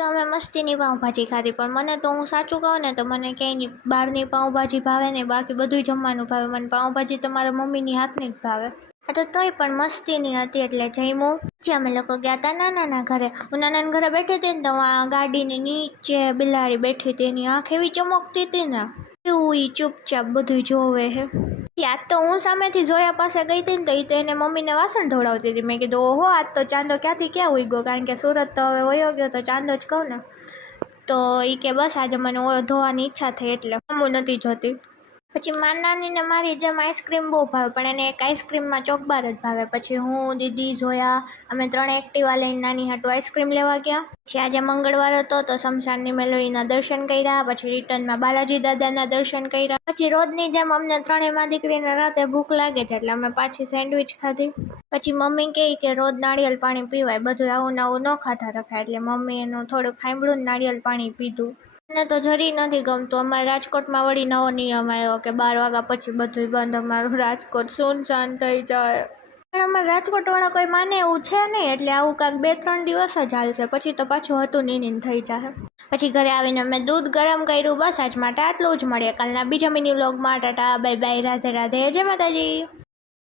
તો અમે મસ્તીની પાઉંભાજી ખાધી, પણ મને તો હું સાચું કહું ને તો મને ક્યાંયની બહારની પાઉંભાજી ભાવે ને, બાકી બધું જમવાનું ભાવે. મને પાઉંભાજી તો મારા મમ્મીની હાથની જ ભાવે. આ તો તોય પણ મસ્તીની હતી એટલે જમ્યું. પછી અમે લોકો ગયા હતા નાનાના ઘરે. હું નાનાના ઘરે બેઠી હતી ને તો આ ગાડીની નીચે બિલાડી બેઠી હતી, એની આંખ એવી ચમકતી હતી ને, એવું એ ચૂપચાપ બધું જોવે હે. આજ તો હું સામેથી જોયા પાસે ગઈ હતી ને તો એ તો એને મમ્મીને વાસણ ધોવડાવતી હતી. મેં કીધું ઓહો આજ તો ચાંદો ક્યાંથી ક્યાં ઉઈ ગયો, કારણ કે સુરત તો હવે વયો ગયો તો ચાંદો જ કહું ને. તો એ કે બસ આજે મને ધોવાની ઈચ્છા થઈ એટલે હું નથી જોતી. પછી મારી નાનીને મારી જેમ આઈસ્ક્રીમ બહુ ભાવે, પણ એને એક આઈસ્ક્રીમમાં ચોકબાર જ ભાવે. પછી હું, દીદી, જોયા અમે ત્રણે એક્ટિવા લઈને નાની હાટુ આઈસ્ક્રીમ લેવા ગયા. પછી આજે મંગળવાર હતો તો શમશાનની મેલડીના દર્શન કર્યા. પછી રિટર્નમાં બાલાજી દાદાના દર્શન કર્યા. પછી રોજની જેમ અમને ત્રણેયમાં દીકરીને રાતે ભૂખ લાગે છે એટલે અમે પાછી સેન્ડવિચ ખાધી. પછી મમ્મી કહે કે રોજ નાળિયેર પાણી પીવાય, બધું આવું ને આવું ન ખાતા રખાય, એટલે મમ્મી એનું થોડુંક સાંભળ્યું ને નાળિયેર પાણી પીધું. મને તો જરી નથી ગમતું. અમારે રાજકોટમાં વળી નવો નિયમ આવ્યો કે 12 વાગ્યા પછી બધું બંધ. અમારું રાજકોટ સુનસાન થઈ જાય. પણ અમારે રાજકોટવાળા કોઈ માને એવું છે નહીં, એટલે આવું કાંઈક 2-3 દિવસ જ હાલશે, પછી તો પાછું હતું નીન થઈ જાય. પછી ઘરે આવીને મેં દૂધ ગરમ કર્યું. બસ આજ માટે આટલું જ. મળીએ કાલના બીજા મિની વ્લોગમાં. ટાટા બાય બાય, રાધે રાધે, જય માતાજી.